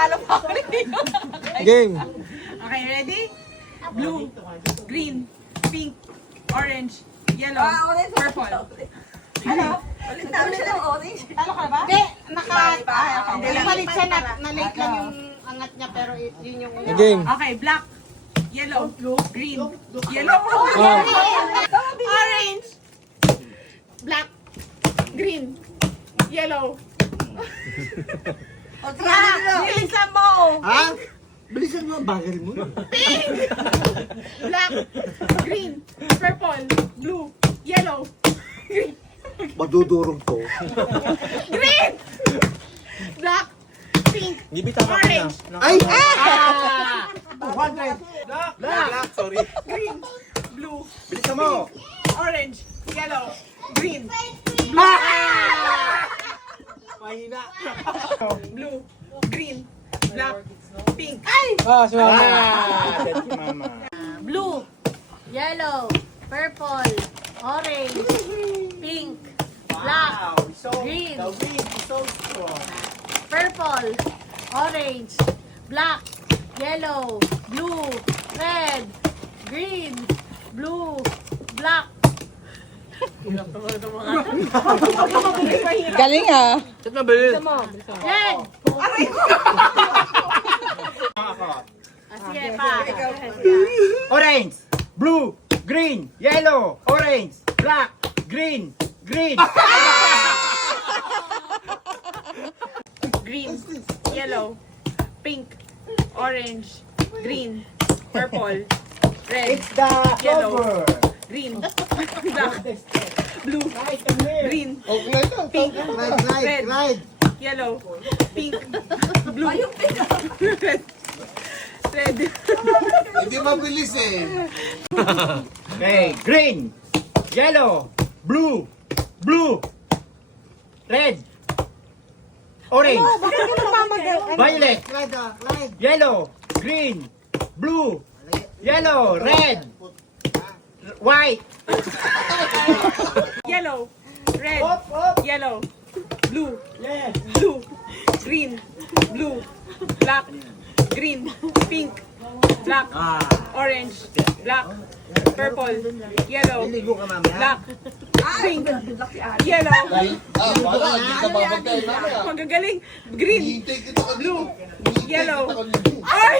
Talo pa ako. Game. Okay, ready? Blue, green, pink, orange, yellow, purple. Ano? Ulit na orange. Talo ka na ba? Hindi, Nakapalit siya na late lang yung angat niya pero yun yung Game. Okay, black, yellow, green, yellow, orange, black, green, yellow. Bilisan mo! Ha? Bilisan mo ang bagay mo. Black, green, purple, blue, yellow, green, Madudurog to. green, black, pink, Hindi bitaw ka na. orange, Ay! 200. Black. Sorry. green, blue, Bilisan mo. orange, yellow, green, Mahina. blue, green, black, pink, Ah, si mama. Thank you, mama. blue, yellow, purple, orange, pink, black, green, purple, orange, black, yellow, blue, red, green, blue, black. Galing ah. Chat na bilis. Red! Ako. Sige pa. Orange, blue, green, yellow, orange, black, green, green. Green, yellow, pink, orange, green, purple, red, It's the Yellow. cover. green, black, blue, green, pink, Right, right. yellow, pink, blue, red, red, Hindi mabilis eh. Okay, green, yellow, blue, blue, red, orange, violet, yellow, green, blue, yellow, red, white, yellow, red, yellow, blue, blue, green, blue, black, green, pink, black, orange, black, purple, yellow, Ligo ka mamaya. black, pink, yellow, Wala, hindi ka babagay mamaya. magagaling, green, Hintay kita kanina. blue, yellow, Hintay kita kanina. ay!